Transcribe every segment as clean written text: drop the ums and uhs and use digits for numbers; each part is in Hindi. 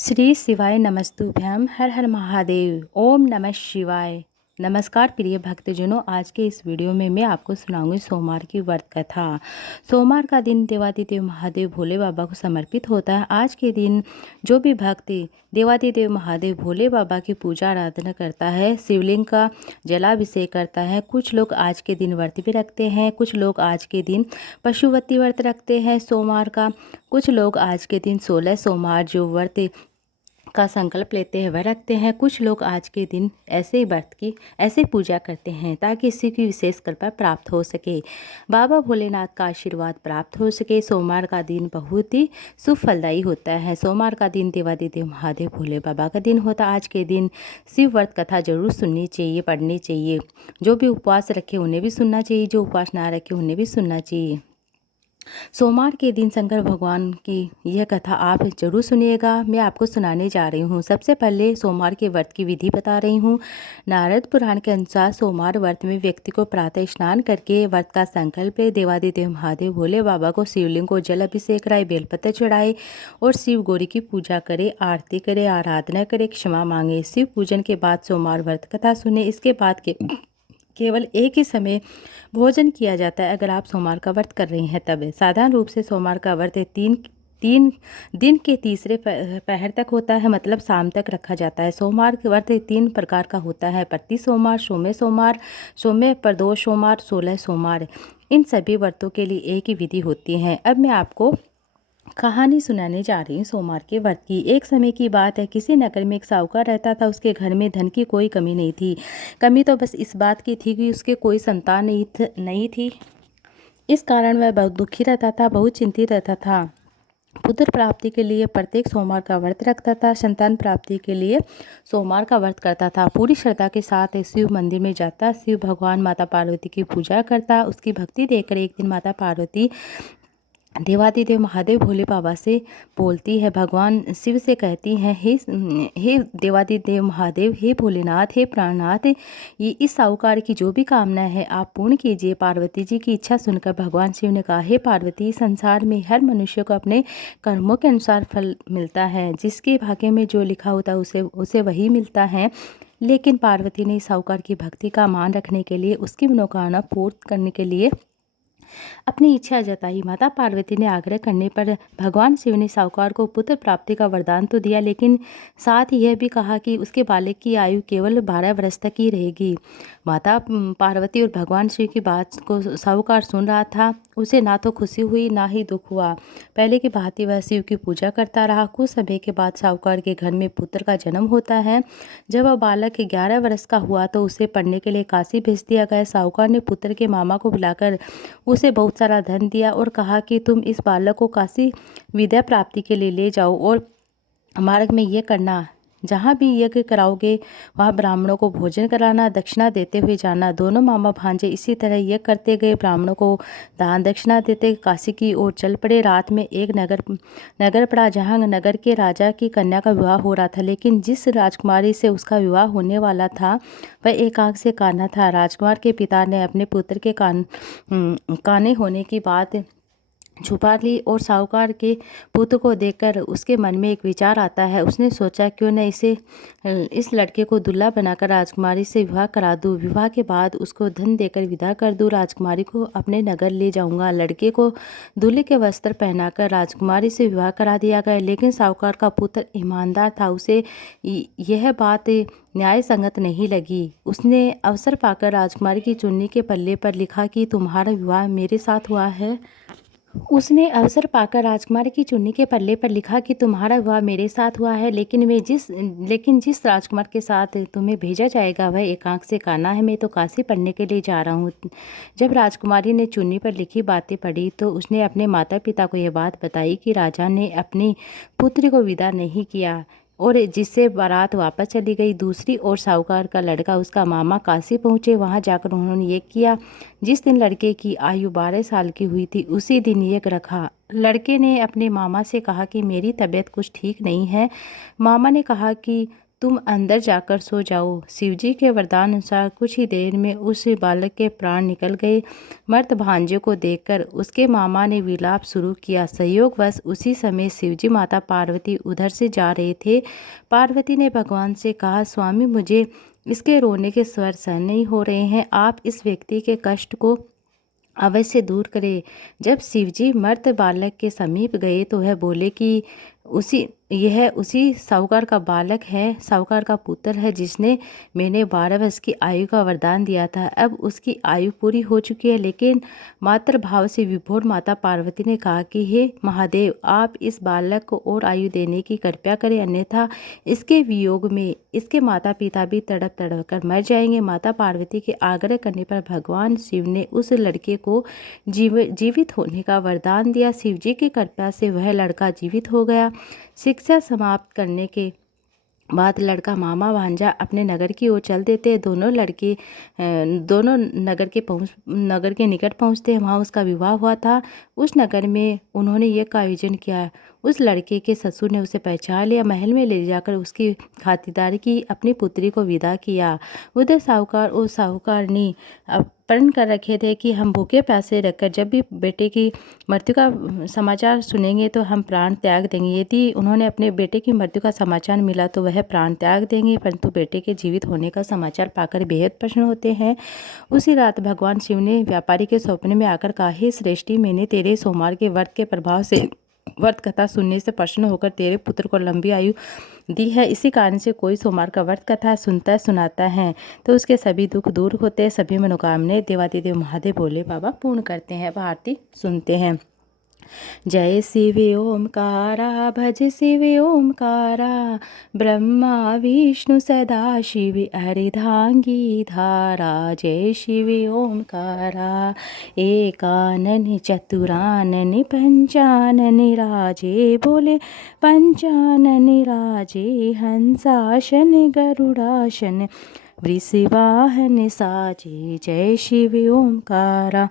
श्री शिवाय नमस्तुभ्यम हर हर महादेव ओम नमः शिवाय। नमस्कार प्रिय भक्तजनों, आज के इस वीडियो में मैं आपको सुनाऊंगी सोमवार की व्रत कथा। सोमवार का दिन देवादिदेव महादेव भोले बाबा को समर्पित होता है। आज के दिन जो भी भक्त देवादिदेव महादेव भोले बाबा की पूजा आराधना करता है, शिवलिंग का जलाभिषेक करता है। कुछ लोग आज के दिन व्रत भी रखते हैं, कुछ लोग आज के दिन पशुवती व्रत रखते हैं सोमवार का, कुछ लोग आज के दिन 16 सोमवार जो व्रत का संकल्प लेते हैं वह रखते हैं। कुछ लोग आज के दिन ऐसे ही व्रत की ऐसे पूजा करते हैं ताकि इसी की विशेष कृपा प्राप्त हो सके, बाबा भोलेनाथ का आशीर्वाद प्राप्त हो सके। सोमवार का दिन बहुत ही शुभ फलदायी होता है। सोमवार का दिन देवादिदेव महादेव भोले बाबा का दिन होता है। आज के दिन शिव व्रत कथा जरूर सुननी चाहिए, पढ़नी चाहिए। जो भी उपवास रखे उन्हें भी सुनना चाहिए, जो उपवास ना रखे उन्हें भी सुनना चाहिए। सोमवार के दिन शंकर भगवान की यह कथा आप जरूर सुनिएगा। मैं आपको सुनाने जा रही हूँ। सबसे पहले सोमवार के व्रत की विधि बता रही हूँ। नारद पुराण के अनुसार सोमवार व्रत में व्यक्ति को प्रातः स्नान करके व्रत का संकल्प ले, देवादिदेव महादेव भोले बाबा को शिवलिंग को जल अभिषेक कराए, बेलपत्र चढ़ाए और शिव गौरी की पूजा करे, आरती करे, आराधना करे, क्षमा मांगे। शिव पूजन के बाद सोमवार व्रत कथा सुने। इसके बाद केवल एक ही समय भोजन किया जाता है अगर आप सोमवार का व्रत कर रही हैं तब। साधारण रूप से सोमवार का व्रत तीन दिन के तीसरे पहर तक होता है, मतलब शाम तक रखा जाता है। सोमवार का व्रत 3 प्रकार का होता है: प्रति सोमवार, सौम्य सोमवार, सौम्य प्रदोष सोमवार, 16 सोमवार। इन सभी व्रतों के लिए एक ही विधि होती है। अब मैं आपको कहानी सुनाने जा रही हूँ सोमवार के व्रत की। एक समय की बात है, किसी नगर में एक साहूकार रहता था। उसके घर में धन की कोई कमी नहीं थी। कमी तो बस इस बात की थी कि उसके कोई संतान नहीं थी। इस कारण वह बहुत दुखी रहता था, बहुत चिंतित रहता था। पुत्र प्राप्ति के लिए प्रत्येक सोमवार का व्रत रखता था। संतान प्राप्ति के लिए सोमवार का व्रत करता था। पूरी श्रद्धा के साथ शिव मंदिर में जाता, शिव भगवान माता पार्वती की पूजा करता। उसकी भक्ति देखकर एक दिन माता पार्वती देवादिदेव महादेव भोले बाबा से बोलती है, भगवान शिव से कहती हैं, हे देवादिदेव महादेव, हे भोलेनाथ, हे प्राणनाथ, ये इस साहूकार की जो भी कामना है आप पूर्ण कीजिए। पार्वती जी की इच्छा सुनकर भगवान शिव ने कहा, हे पार्वती, संसार में हर मनुष्य को अपने कर्मों के अनुसार फल मिलता है। जिसके भाग्य में जो लिखा होता है उसे वही मिलता है। लेकिन पार्वती ने साहूकार की भक्ति का मान रखने के लिए, उसकी मनोकामना पूर्ण करने के लिए अपनी इच्छा जताई। माता पार्वती ने आग्रह करने पर भगवान शिव ने साहूकार को पुत्र प्राप्ति का वरदान तो दिया, लेकिन साथ ही यह भी कहा कि उसके बालक की आयु केवल 12 वर्ष तक ही रहेगी। माता पार्वती और भगवान शिव की बात को साहूकार सुन रहा था। उसे ना तो खुशी हुई ना ही दुख हुआ। पहले की भांति वह शिव की पूजा करता रहा। कुछ समय के बाद साहूकार के घर में पुत्र का जन्म होता है। जब वह बालक 11 वर्ष का हुआ तो उसे पढ़ने के लिए काशी भेज दिया गया। साहूकार ने पुत्र के मामा को बुलाकर उसे बहुत सारा धन दिया और कहा कि तुम इस बालक को काशी विद्या प्राप्ति के लिए ले जाओ और मार्ग में ये करना, जहाँ भी यज्ञ कराओगे वहाँ ब्राह्मणों को भोजन कराना, दक्षिणा देते हुए जाना। दोनों मामा भांजे इसी तरह यज्ञ करते गए, ब्राह्मणों को दान दक्षिणा देते काशी की ओर चल पड़े। रात में एक नगर पड़ा जहाँ नगर के राजा की कन्या का विवाह हो रहा था, लेकिन जिस राजकुमारी से उसका विवाह होने वाला था वह एक आंख से काना था। राजकुमार के पिता ने अपने पुत्र के काने होने की बात छुपा ली और साहूकार के पुत्र को देखकर उसके मन में एक विचार आता है। उसने सोचा, क्यों न इस लड़के को दूल्हा बनाकर राजकुमारी से विवाह करा दूं। विवाह के बाद उसको धन देकर विदा कर दूं। राजकुमारी को अपने नगर ले जाऊंगा। लड़के को दूल्हे के वस्त्र पहनाकर राजकुमारी से विवाह करा दिया गया। लेकिन साहूकार का पुत्र ईमानदार था, उसे यह बात न्याय संगत नहीं लगी। उसने अवसर पाकर राजकुमारी की चुन्नी के पल्ले पर लिखा कि तुम्हारा विवाह मेरे साथ हुआ है। उसने अवसर पाकर राजकुमारी की चुन्नी के पल्ले पर लिखा कि तुम्हारा विवाह मेरे साथ हुआ है, लेकिन जिस राजकुमार के साथ तुम्हें भेजा जाएगा वह एक आंख से काना है। मैं तो काशी पढ़ने के लिए जा रहा हूँ। जब राजकुमारी ने चुन्नी पर लिखी बातें पढ़ी तो उसने अपने माता पिता को यह बात बताई कि राजा ने अपनी पुत्री को विदा नहीं किया और जिससे बारात वापस चली गई। दूसरी ओर साहूकार का लड़का, उसका मामा, काशी पहुँचे। वहाँ जाकर उन्होंने ये किया। जिस दिन लड़के की आयु 12 साल की हुई थी उसी दिन यज्ञ रखा। लड़के ने अपने मामा से कहा कि मेरी तबीयत कुछ ठीक नहीं है। मामा ने कहा कि तुम अंदर जाकर सो जाओ। शिवजी के वरदान अनुसार कुछ ही देर में उस बालक के प्राण निकल गए। मर्त भांजे को देखकर उसके मामा ने विलाप शुरू किया। संयोगवश उसी समय शिवजी माता पार्वती उधर से जा रहे थे। पार्वती ने भगवान से कहा, स्वामी मुझे इसके रोने के स्वर सहन नहीं हो रहे हैं, आप इस व्यक्ति के कष्ट को अवश्य दूर करें। जब शिवजी मर्त बालक के समीप गए तो वह बोले कि यह उसी साहूकार का बालक है, साहूकार का पुत्र है, जिसने मैंने 12 वर्ष की आयु का वरदान दिया था। अब उसकी आयु पूरी हो चुकी है। लेकिन मातृ भाव से विभोर माता पार्वती ने कहा कि हे महादेव, आप इस बालक को और आयु देने की कृपा करें, अन्यथा इसके वियोग में इसके माता पिता भी तड़प तड़प कर मर जाएंगे। माता पार्वती के आग्रह करने पर भगवान शिव ने उस लड़के को जीवित होने का वरदान दिया। शिवजी की कृपा से वह लड़का जीवित हो गया। शिक्षा समाप्त करने के बाद लड़का मामा भांजा अपने नगर की ओर चल देते। दोनों नगर के निकट पहुंचते। वहां उसका विवाह हुआ था। उस नगर में उन्होंने यज्ञ का आयोजन किया। उस लड़के के ससुर ने उसे पहचान लिया। महल में ले जाकर उसकी खातिरदारी की, अपनी पुत्री को विदा किया। उधर साहूकार और साहूकारनी प्रण कर रखे थे कि हम भूखे प्यासे रखकर जब भी बेटे की मृत्यु का समाचार सुनेंगे तो हम प्राण त्याग देंगे। यदि उन्होंने अपने बेटे की मृत्यु का समाचार मिला तो वह प्राण त्याग देंगे, परंतु बेटे के जीवित होने का समाचार पाकर बेहद प्रसन्न होते हैं। उसी रात भगवान शिव ने व्यापारी के सपने में आकर कहा, हे श्रेष्ठी, मैंने तेरे सोमवार के व्रत के प्रभाव से व्रत कथा सुनने से प्रसन्न होकर तेरे पुत्र को लंबी आयु दी है। इसी कारण से कोई सोमवार का व्रत कथा सुनाता है तो उसके सभी दुख दूर होते हैं, सभी मनोकामनाएं देवादिदेव महादेव भोले बाबा पूर्ण करते हैं। आरती सुनते हैं। जय शिव ओमकारा, भज शिव ओमकारा, ब्रह्मा विष्णु सदा शिव अर्धांगी धारा। जय शिव ओमकारा, एकानन चतुरानन पंचानन राजे, बोले पंचानन राजे, हंसाशन गरुड़ाशन वृषवाहन साजे। जय शिव ओमकारा,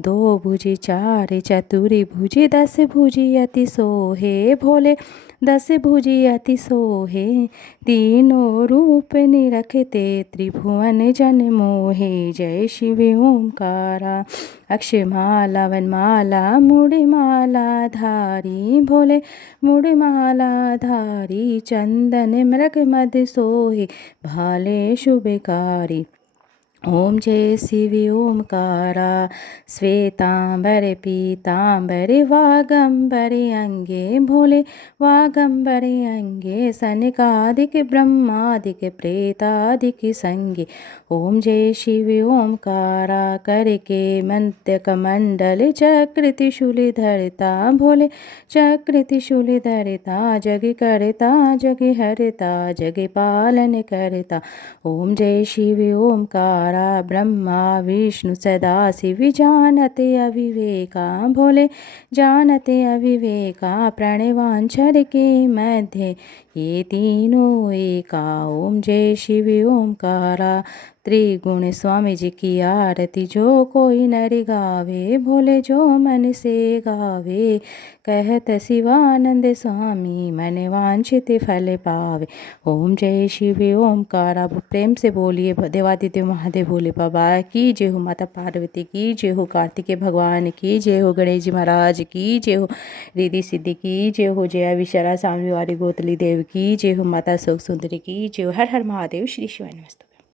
दो भुजी चार चतुरी भुजी, 10 भुजी अति सोहे, भोले 10 भुजी अति सोहे। तीनों रूप निरखते त्रिभुवन जन मोहे। जय शिव ओमकारा, अक्षमाला वनमाला मुड़िमाला धारी, भोले मुड़िमाला धारी। चंदन मृग मद सोहे, भाले शुभकारी। ओम जय शिव ओमकारा, श्वेतांबर पीतांबर वागंबर अंगे, भोले वागंबर अंगे। सनकादिक ब्रह्मादिक प्रेतादिक संगे। ओम जय शिव ओमकारा, करके मध्य कमंडल चक्र त्रिशूल धरता, भोले चक्र त्रिशूल धरता। जग करता जग हरता, जग पालन करता। ओम जय शिव ओमकारा, ब्रह्मा विष्णु सदा शिव जानते अविवेका, भोले जानते अविवेका। प्रणवांचर के मध्य ये तीनों एका। ओम जय शिव ओमकारा, त्रिगुण स्वामी जी की आरती जो कोई नर गावे, भोले जो मन से गावे। कहत शिवानंद स्वामी, मन वांछित फल पावे। ओम जय शिव ओमकारा। प्रेम से बोलिए देवादिदेव महादेव भोले बाबा की जय हो, माता पार्वती की जय हो, कार्तिकेय भगवान की जय हो, गणेश जी महाराज की जय हो, रिद्धि सिद्धि की जय हो, जया विशाला सामने वाली गोतली देव की जय हो, माता शोक सुंदरी की जय हो। हर हर महादेव। श्री शिवाय नमस्तु।